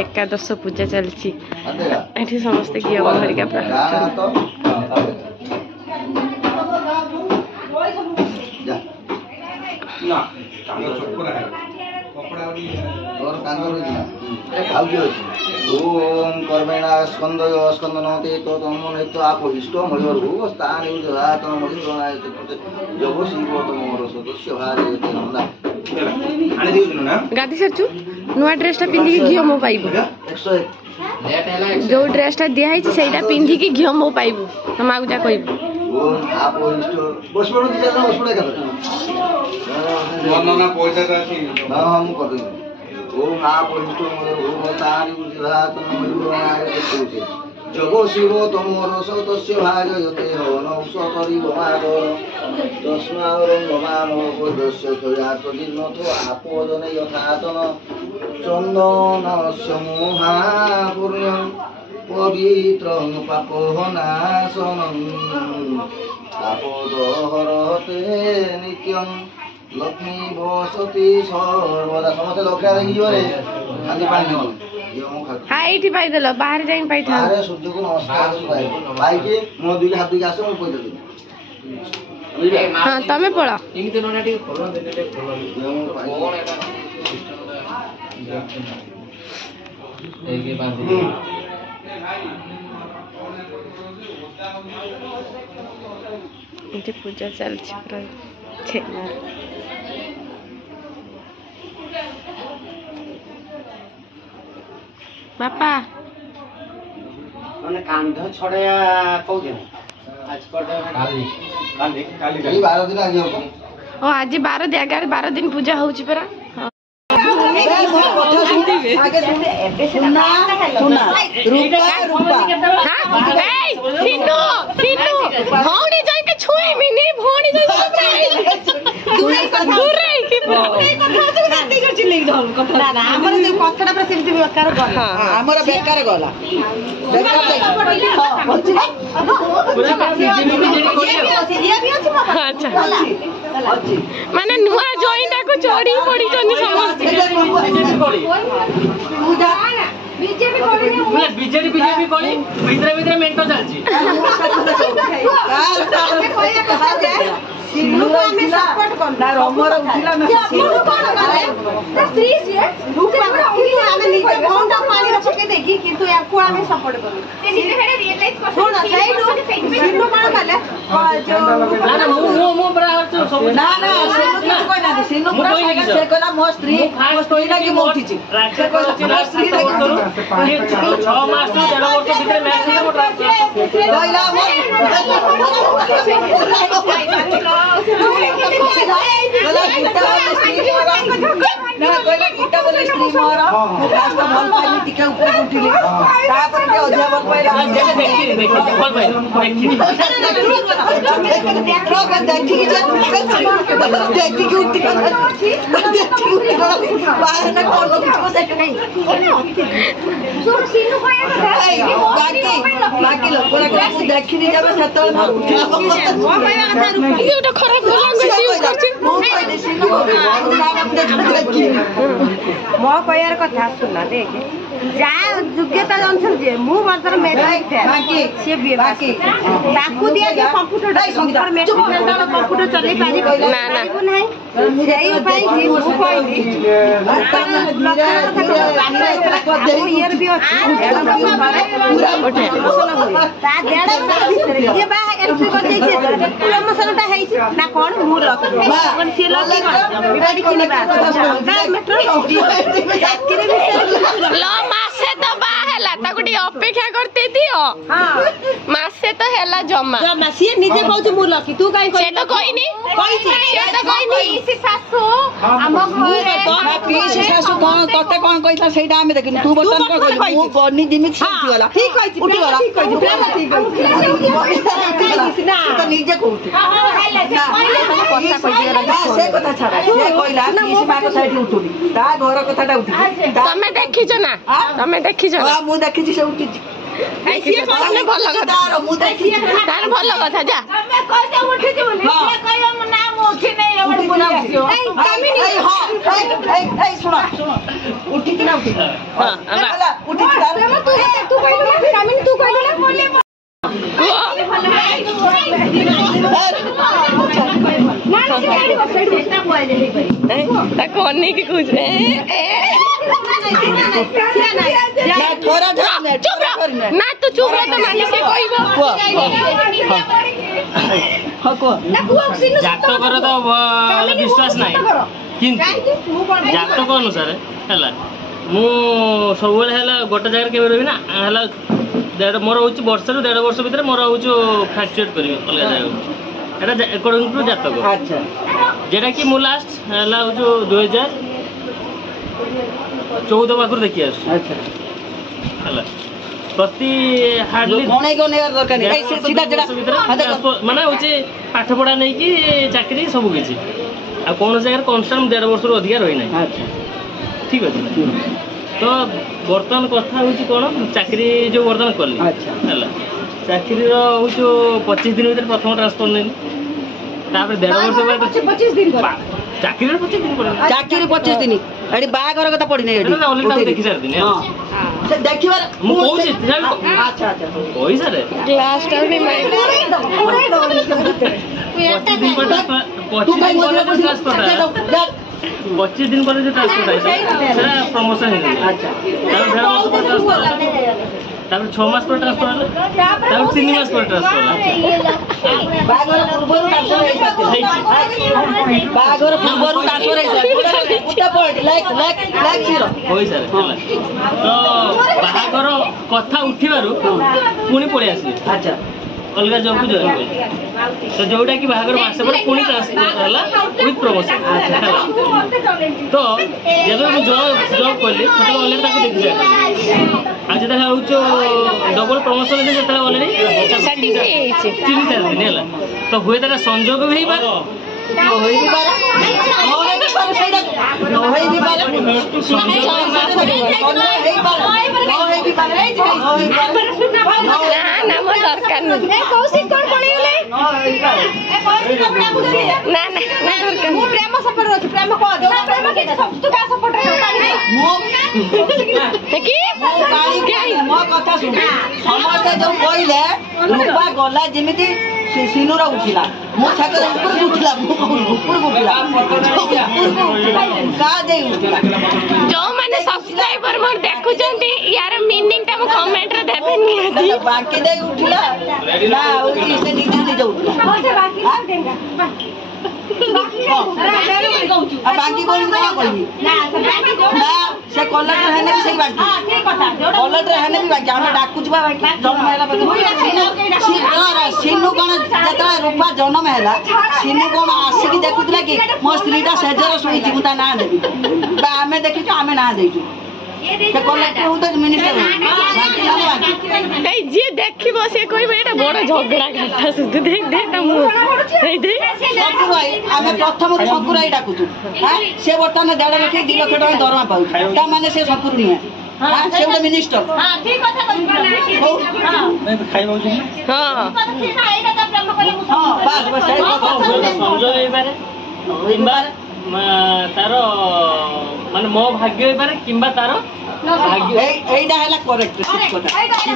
एकादश पूजा चलती समस्त घी हरिका ओम कर्मेणा स्कंद स्कंद नते तो तमोनित्य आप इष्ट मयोर्भु स्थान युजहातन मलिंगनाय जब शिव तमोर सदस्य भाजयते नंदा आने दिउ ना गादी सरचु नुआ ड्रेसटा पिंदी के घियो मो पाइबो 101 जो ड्रेसटा दिया है सेटा पिंदी के घियो मो पाइबो हम आगु जा कहबो ओम आप इष्ट बसबो दिया ना बसबो का ना पैसा राखी ना हम कर दे ओम आप इष्ट मयोर्भु स्थान युजहातन मलिंगनाय जगो शिव तमोर सदस्य भाजयते हवनौषधरिवमादर तस्मारंगमानो पदस्य थयातदिन्नथो आपोदने यथातन चन्दनस्य मोहापुर्यं पवित्रं पापहनाशनं आपोदहरते नित्यं लक्ष्मी बसति सर्वदा समस्ते लक्ष्मी रे खाली पानी हाँ ये पाइदेल बाहर जाइन पाइ था अरे सूर्य को नमस्कार भाई के मो दुई हाथ दुई आसे मो कोइ दे हां तमे पळा इनके नोना ठीक खोलो देते खोलो कोन एटा सिस्टम एक बांधी इनके पूजा चल पूरा छेना बापा माने कांध छड़या कौ दिन आज पड़े काली 12 दिन आगे हो ओ आज 12 दिन 12 दिन पूजा होउची परा आगे सुना सुना रूपा रूपा हां ए सिन्नू सिन्नू भौणी जाई के छुई मिनी भौणी जाई दूर रे के कथा तो गाती करछि लेक धल कथा ना हमर जे कथाटा पर सेमति बेकार गला हमर बेकार गला बेकार अच्छा माने नुआ जॉइंटा को चोरी पड़ी चनी समस्त बीजेपी कोली भीतर मेंटो चलची सिन्नुरा में सपोर्ट करना रमर उठिला में सिन्नु कोन करे ना स्त्री जे रुपा उठिला हमें नीचे फोनटा पानी रखके देखी किंतु याको हमें सपोर्ट करू ते नीचे फेरे रियलाइज कर सुन सही सिन्नु कोन करे जो ना मु बरा सब ना ना सिन्नु किछ कोइ ना सिन्नु पूरा से कहला मो स्त्री लागी मो उठिची से कहला मो स्त्री लागी 6 मास तो 1.5 वर्ष भीतर मैच से मो कहला गीता बोले स्त्री मोर रास्ता भल पाइली टिका ऊपर उठिले तापर के अध्या भल पाइला मो कहर कथा सुना देख जा योग्यता अनुसार जे मु बर्तर मेट्रिक से बाकी ताकू दिया जे कंप्यूटर संगीत मेट्रिक कंप्यूटर चले पारी ना ना नहीं जेई भाई जी मु कहली ईयर भी अछि पूरा उठे ता डेढ़ ये बा एंट्री कर जाई छे प्रमोशन ता है ना कोन मु लक कोन से लक बिबाडी किने बा मेट्रो चाकरी लो मासे तो बाहेला ताकुटी अपेक्षा करते दियो हां मासे तो हेला जम्मा जम्मा सिए निजे कहू मु लकी तू काई से तो कहनी से तो कहनी इसी सासू हम घरे पीसी सासू कोन तते कोन कहिता सेटा हम देखिन तू बर्तन को कहली मु बनी दिमित उठी वाला ठीक कहि उठी वाला ठीक कहि प्रेम ठीक ना तो निजे कहू हां हेला से से कथा छाड़ा से कहला पीसी मा को साइड उठुली ता घर कथाटा उठी तमे देखि छ ना तमे देखि छ हां मु देखि छी से उठी सिए कहले भलो कथा मु देखि तार भलो कथा जा तमे कहते उठी छी बोली से कहयो ना मु उठी नै एवढ बुला ଶୁଣ ଉଠିକି ନା ଉଠିକି ତାକୁ ଅନେଇକି କହୁଛୁ ନା ତୁ ଚୁପ ତ ମାନେ ସେ କହିବ ଜାତକର ତ ବିଶ୍ୱାସ ନାହିଁ କିନ୍ତୁ ଜାତକ ଅନୁସାରେ ହେଲା ମୁଁ ସବୁବେଳେ ହେଲା ଗୋଟେ ଜାଗାରେ କେବେ ରହିବି ନା ହେଲା ମୋର ହେଉଛି ବର୍ଷରୁ 1.5 ବର୍ଷ ଭିତରେ ମୋର ହେଉଛି ଫ୍ରାକ୍ଚୁଏଟ୍ କରିବି ଅଲଗା ଜାଗାକୁ এটা अकॉर्डिंग टू जातक अच्छा जेटा कि मु लास्ट हला हो जो 2014 पाखर देखि आस अच्छा हला प्रति हार्डली कोने को नेर दरकार नहीं ए सीधा जड़ा माने होचे पाठ पढा नै कि चाकरी सब किछि आ कोन जगह कांस्टेंट 1.5 वर्ष रो अधिक रहि नै अच्छा ठीक अछि तो वर्तमान कथा होची कोन चाकरी जो वर्तमान करली अच्छा हला चाकरी रो हो जो 25 दिन भीतर प्रथम ट्रांसफर नै तापर 1.5 वर्ष बाद 25 दिन कर चाकरी 25 दिन पर चाकरी 25 दिन एडी बागर कथा पड़ी नै एडी ऑलरेडी देखि सार दिन हां से देखिबार मु कहूची अच्छा अच्छा पैसा रे क्लास टाइम में 25 दिन पर ट्रांसफर 25 दिन पर जो ट्रांसफर है सेरा प्रमोशन है अच्छा तापर 6 मास पर ट्रांसफर है तापर 3 मास पर ट्रांसफर है बागर पूर्वरु ट्रांसफर है बागर पूर्वरु ट्रांसफर है उठा पॉइंट लाइक जीरो होई सर होला तो बागर कथा उठिबारु पुनी पळे आसी अच्छा अलगा जॉब को जॉइन कर तो जोटा कि बागर मासे पर पुनी ट्रांसफर होला विथ प्रमोशन तो जब मैं जॉब करली तो ऑलरेडी ताको देखि जाय आज जता होचो डबल प्रमोशन जे जता ऑलरेडी सर्टिफिकेट 3 दिन होला तो हुए तक संजोग भी बा होई भी बारे होई भी बारे सेडा होई भी बारे ना मो दरकार नहीं कौशिक कोन पळेले ना ना दरकार मु प्रेम सपोर्ट रहछ प्रेम को दे प्रेम के तू का सपोर्ट रे मो की मो कथा सुन समस्त जो कइले रूपा गला जेमिति सिनुरा उठिला मो छाकर ऊपर उठिला ऊपर उठिला का दे उठिला जो माने सब्सक्राइबर मोर देखु जंती यार मीनिंग ता मो कमेंट रे देबे नियति बाकी दे उठिला ना उठी से नीचे जा उठिला बाकी देंगा बाकी कोन को कहबी ना से कॉलर है ना सही बाकी हां ठीक कथा कॉलर है ना भी बाकी हम डाकू जबा बाकी जन्म हैला सिनु कोन जता रूपा जन्म हैला सिनु कोन आसी की देखुतला कि मो स्त्रीटा सेजर सोई जीवता ना देबी बा हमें देखि तो हमें ना देजु से कॉलर को तो मिनिस्टर ए जे देखिबो से कहबो एटा बड़ झगड़ा घाटा सुध देख देख मु हे दे सकुराई हमें प्रथम सकुराई डाकुछु हां से वर्तमान 1.5 लाख 2 लाख टका दरमा पाउ ता माने से सकुर नहीं है हां से उडे मिनिस्टर हां ठीक कथा कहू हां मैं खाइबो छी हां हां बस बस सही कथा समझो ए बारे तारो माने मो भाग्य ए बारे किंबा तारो भाग्य एइडा हैला करेक्ट कथा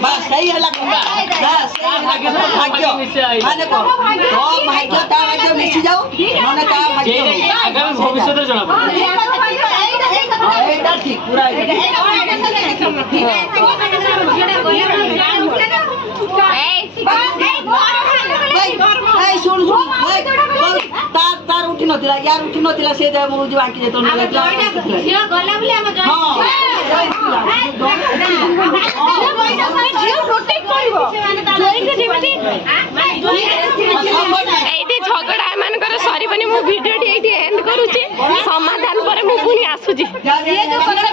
बस सही हैला कथा बस भाग्य माने को तो भाग्य ता भाग्य मिसी जाऊ माने ता भाग्य आगामी भविष्य रे जणा एइडा ठीक पूरा सुन तार उठी नथिला यार उठी नथिला से दे मु जो बाकी जेतो न लागला झियो गला बोले हम हां झियो प्रोटेक्ट करिवो जोइन के जेमति एइती झगड़ा मानकर सरीबनी मु वीडियो टी एइती एंड करूची समाधान पर मु पुनी आसुची ये जो कथा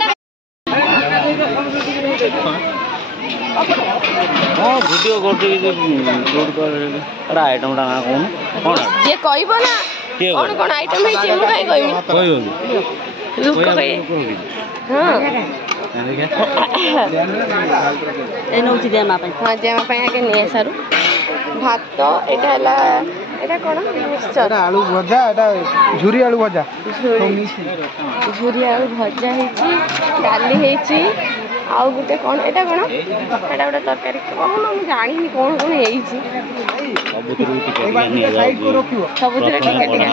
हां वीडियो करते लोड कर एटा आइटम टा ना कोन कोन जे कहबो ना कोन कोन आइटम है जे मु काई कहबी कोई लुक कहे हां ए नउची दे मा पई हां जे मा पई आके निए सारू भात तो एटा हला এটা কোন মিক্সচর এটা আলু ভজা এটা ঝুরি আলু ভজা ঝুরি আলু ভজা ହେଇଛି ଡାଲି ହେଇଛି ଆଉ ଗୋଟେ କଣ ଏଟା କଣ ଏଟା ଗୋଟେ ତରକାରୀ କଣ ମୁଁ ଜାଣିନି କଣ କଣ ହେଇଛି ସବୁଥିରେ ଟିକେ ଟିକେ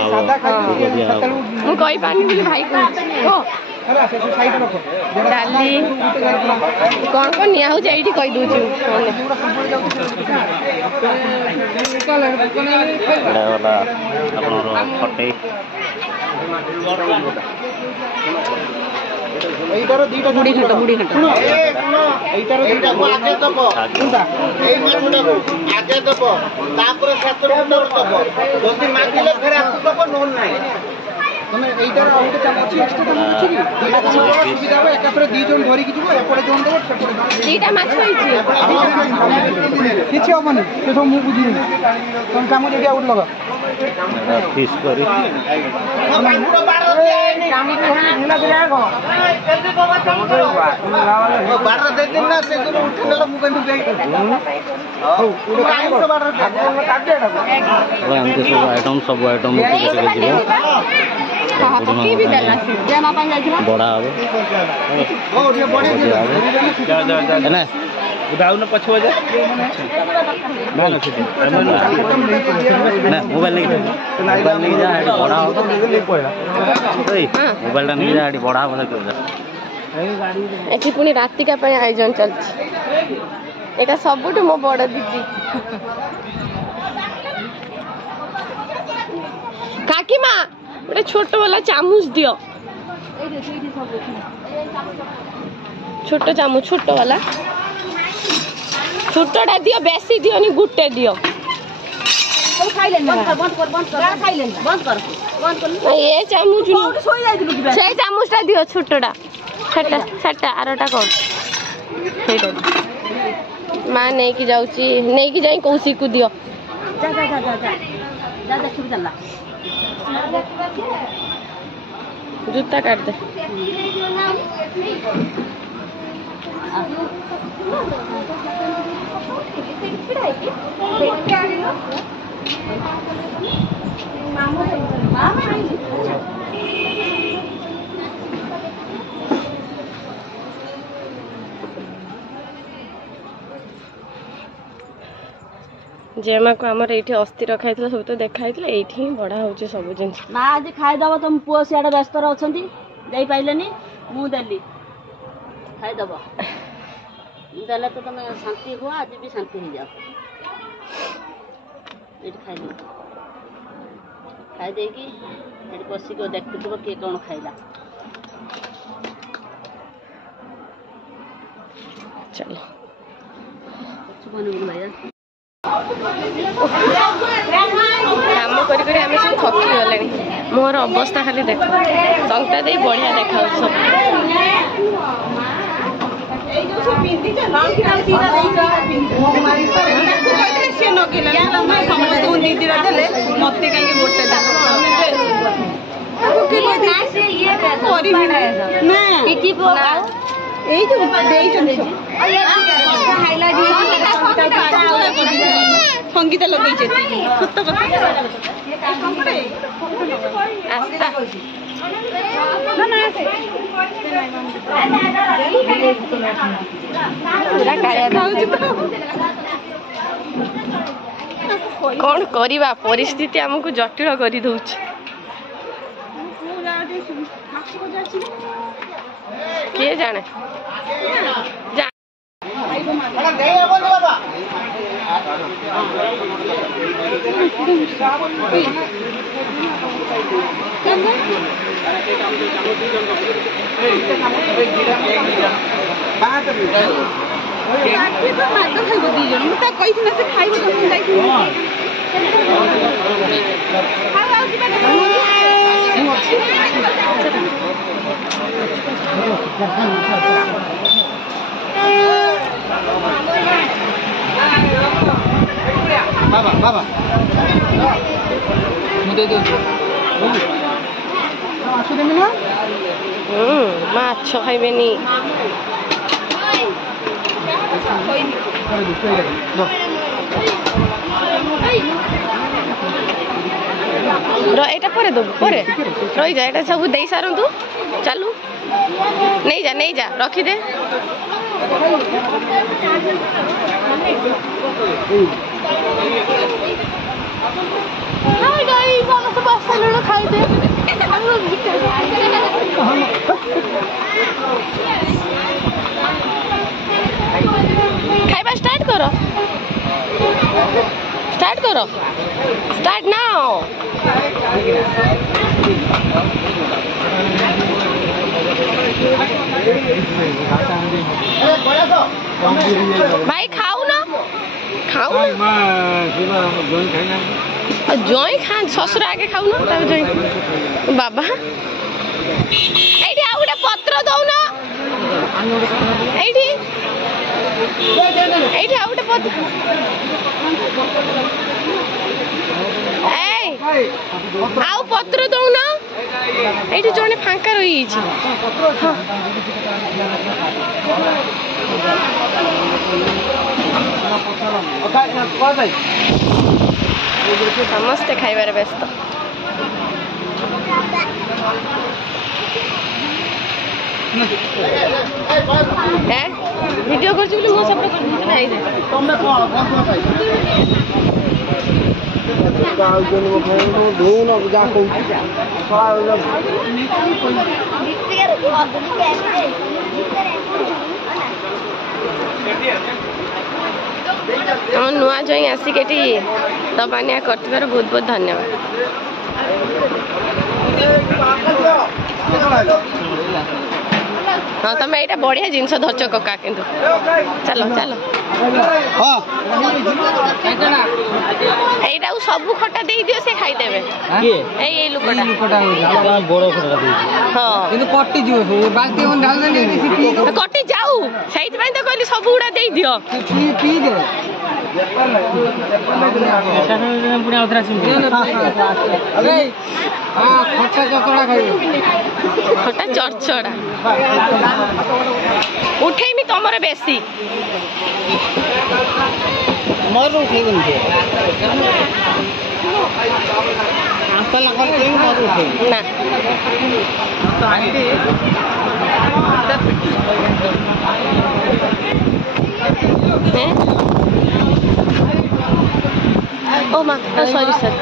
ମୁଁ କହିପାରିନି ବୋଲି ଭାଇ କହୁଛି ଡାଲି କଣ କଣ ନିଆ ହଉଛି ଏଇଠି କହିଦଉଛି এইটাର ଦିଟା ବୁଢୀ ଘାଟ এইটাର ଦିଟା ଆଗେ ଦବ ଏଇ ମାଛଟାକୁ ଆଗେ ଦବ ତାପରେ ସାତରୁ ଦବ ଯଦି ମାଗିଲେ ଫେରେ ଆକୁ ଦବ ନୋନ ନାହିଁ ତମେ এইটাର ଆଉ ଗୋଟେ ଚାମଚ ଏକ୍ସଟ୍ରା ଚାମଚ ଅଛି କି ସୁବିଧା ହେବ ଏକାଥରେ ଦି ଜଣ ଧରିକି ଯିବ ଏପଟେ ଜଣ ଦବ ସେପଟେ ଜଣ ଦିଟା ମାଛ ହେଇଛି କିଛି ହବନି ସେ ସବୁ ମୁଁ ବୁଝିନି ତମ ଚାମଚ ଏଠି ଆଉ ଗୋଟେ ଲଗା ଫିସ୍ କରି ସବୁ ଆଇଟମ୍ ବଢ଼ା ହେବ उदाहरण पछुआ जा ना मोबाइल नहीं जा बड़ा हो मोबाइल नहीं जा बड़ा हो एठी पुणी रातिका ପାଇଁ आयोजन चलछि एटा सबुठु मो बड़ दीदी काकी माँ गोटे छोट वाला चामच दियो छोट चामच छोट वाला छोटा दियो बेसी दियो नि गुटे दियो ये चामच से चामचटा दियो छोटा सेटा आरटा कौन माँ नहीं कि जाऊची नहीं कि जाई कौसी को दियो जूता काट दे जेमा को आमर ये अस्थि रखा सब तो देखा ये बढ़ा हो सब जिन ना आज खाईदब तुम पुओ सियाड़े व्यस्त अच्छा दे पाइलेनी मुझे खाईदब देले तो तुम शांति हुआ आज भी शांति हो जाओ ये खाई खाई देकी बसिक देखते किए कौन खाइला चलो काम कर सब थकी गले मोर अवस्था खाली देख टंका दे बढ़िया देखा सब संगीत लगे कौन करिबा परिस्थिति हमको जटिल करी दउछ के जाने बाबा बाबा मुझे दे आसु देमी ना माछ खाइबेनी एटा परे दो परे रही जा एटा सब दे सारंतु चलू नहीं जा रखी दे खाई दे खाइबा स्टार्ट करो स्टार्ट नाउ भाई खाऊ ना जॉय खान ससुर आगे खाऊ ना तब जॉय बाबा एठी आ गोटे पत्र दौ ना एठी आ गोटे पत्र आउ पत्र दौ ना एठी जने फांका रही समस्ते खाइबार व्यस्त वीडियो कर मो सब हम नुआ जो आसिक दबानिया कर बहुत बहुत धन्यवाद हाँ तुम यहाँ बढ़िया जिनस धरच कका कि चलो चलो यहाँ सब खटा दे दियो से खाईदेवे हाँ कटी जाऊ से कहली सब गुड़ा दे दियो खटा चरचड़ा उठेमी तुमर बेसी ना ओ माँ सॉरी सर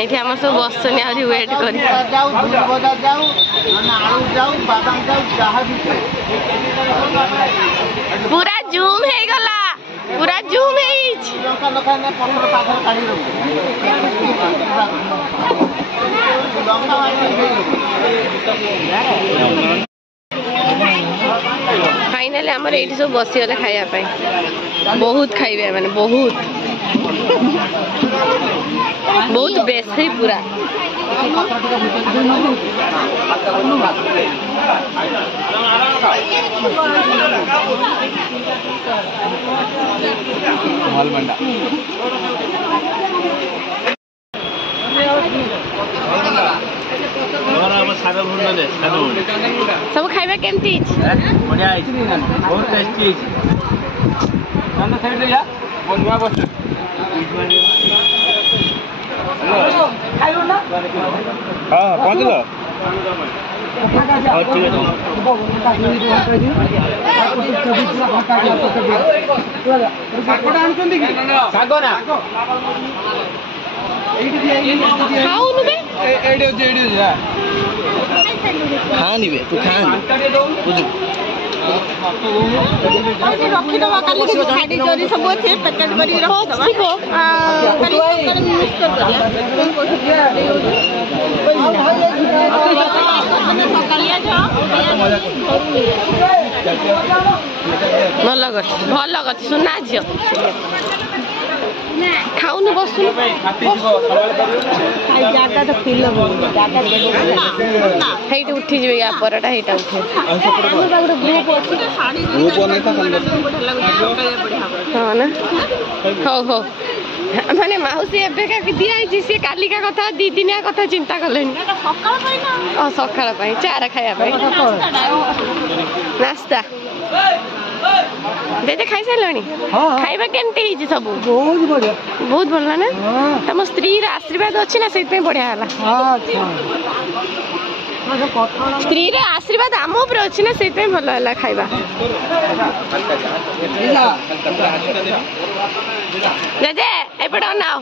ये आम सब बसनी आहरी वेट कर पूरा जूम है गला पूरा जूम है फाइनली आमर ये सब बसीगले खायापी बहुत खाइबे माने बहुत बहुत बेसी पूरा सब खाइबा केमती बढ़िया बहुत टेस्टी हाँ पहुँचल खानिबे तू खान बुझ रखिदबा काली के साड़ी जोरी सब अच्छे पैकेट करी रखिदबा काली कर मिक्स कर दिया भल गति सुना झियो खाऊ न बसु जाता तो फील हो जाता हेइट उठी जबे या परटा हेइटा उठे ग्रुप अछि साड़ी ग्रुप नहीं था हां ना हो ମାନେ ମାଉସୀ ଏବେକା ଦିଆହେଇଛି ସିଏ କାଲିକା କଥା 2 ଦିନିଆ କଥା ଚିନ୍ତା କଲେଣି। ସକାଳ ପାଇଁ ଚାରା ଖାଇବା ପାଇଁ ନାସ୍ତା ଜେଜେ ଖାଇସାରିଲଣି? ଖାଇବା କେମିତି ହେଇଛି ସବୁ? ବହୁତ ଭଲ ନା? ତମ ସ୍ତ୍ରୀର ଆଶୀର୍ବାଦ ଅଛି ନା ସେଇଥିପାଇଁ ବଢିଆ ହେଲା? ସ୍ତ୍ରୀର ଆଶୀର୍ବାଦ ଆମ ଉପରେ ଅଛି ନା ସେଇଥିପାଇଁ ଭଲ ହେଲା ଖାଇବା। ଜେଜେ ଏପଟେ ଅନାଅ।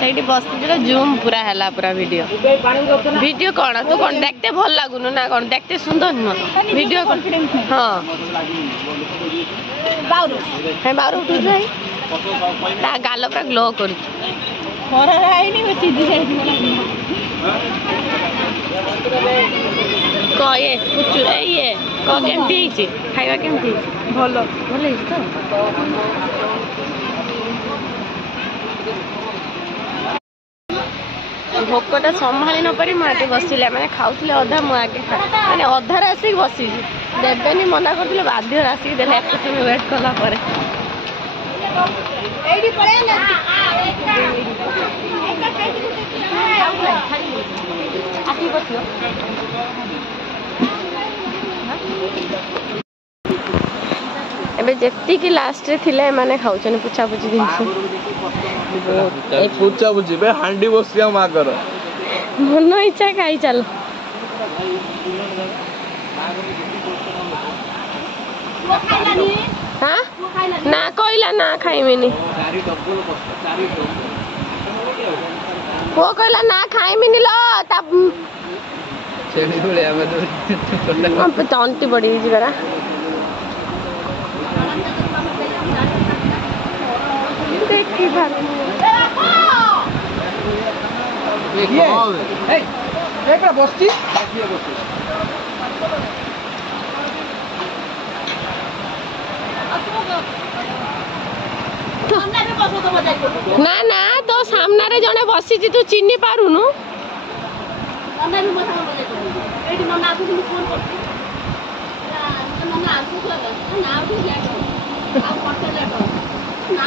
ସେଇଠି ବସିଥିଲେ ଜୁମ୍ ପୁରା ହେଲା ପୁରା ଭିଡ଼ିଓ। ଭିଡ଼ିଓ କ'ଣ ତୁ କ'ଣ ଦେଖତେ ଭଲ ଲାଗୁନୁ ନା କ'ଣ? ଦେଖତେ ସୁନ୍ଦର ନୁହଁ ଭିଡ଼ିଓ କ'ଣ? ହଁ ବାଉରୁ ଉଠୁଛୁ ଭାଇ ତା ଗାଲ ପୁରା ଗ୍ଲୋ କରୁଛି। ଇଏ କେମିତି ହେଇଛି? ଖାଇବା କେମିତି ହେଇଛି? ଭଲ ହେଇଛି ତ? ଭୋକଟା ସମ୍ଭାଳି ନପାରି ମୁଁ ଆଗେ ବସିଲା ମାନେ ଖାଉଥିଲେ ଅଧା ମୁଁ ଆଗେ ମାନେ ଅଧାରେ ଆସିକି ବସିଛି। ଦେବେନି ମନା କରୁଥିଲେ ବାଧ୍ୟରେ ଆସିକି ଦେଲେ ଏତେ ସମୟ ୱେଟ୍ କଲା ପରେ। ଏବେ ଯେତିକି ଲାଷ୍ଟରେ ଥିଲେ ଏମାନେ ଖାଉଛନ୍ତି ପୁଛାପୁଛି ଜିନିଷ। ପୁଛାପୁଛି ହାଣ୍ଡି ବସିବା ମାଗର ମନ ଇଚ୍ଛା ଖାଇ ଚାଲ। ନା କହିଲା ନା ଖାଇମିନି। ପୁଅ କହିଲା ନା ଖାଇମିନି ଲ ତା ତଣ୍ଟି ପଡିଯାଇଛି ପରା। ଦେଖି ବସିଛି ନା ନା ତୋ ସାମ୍ନାରେ ଜଣେ ବସିଛି ତୁ ଚିହ୍ନି ପାରୁନୁ। ନା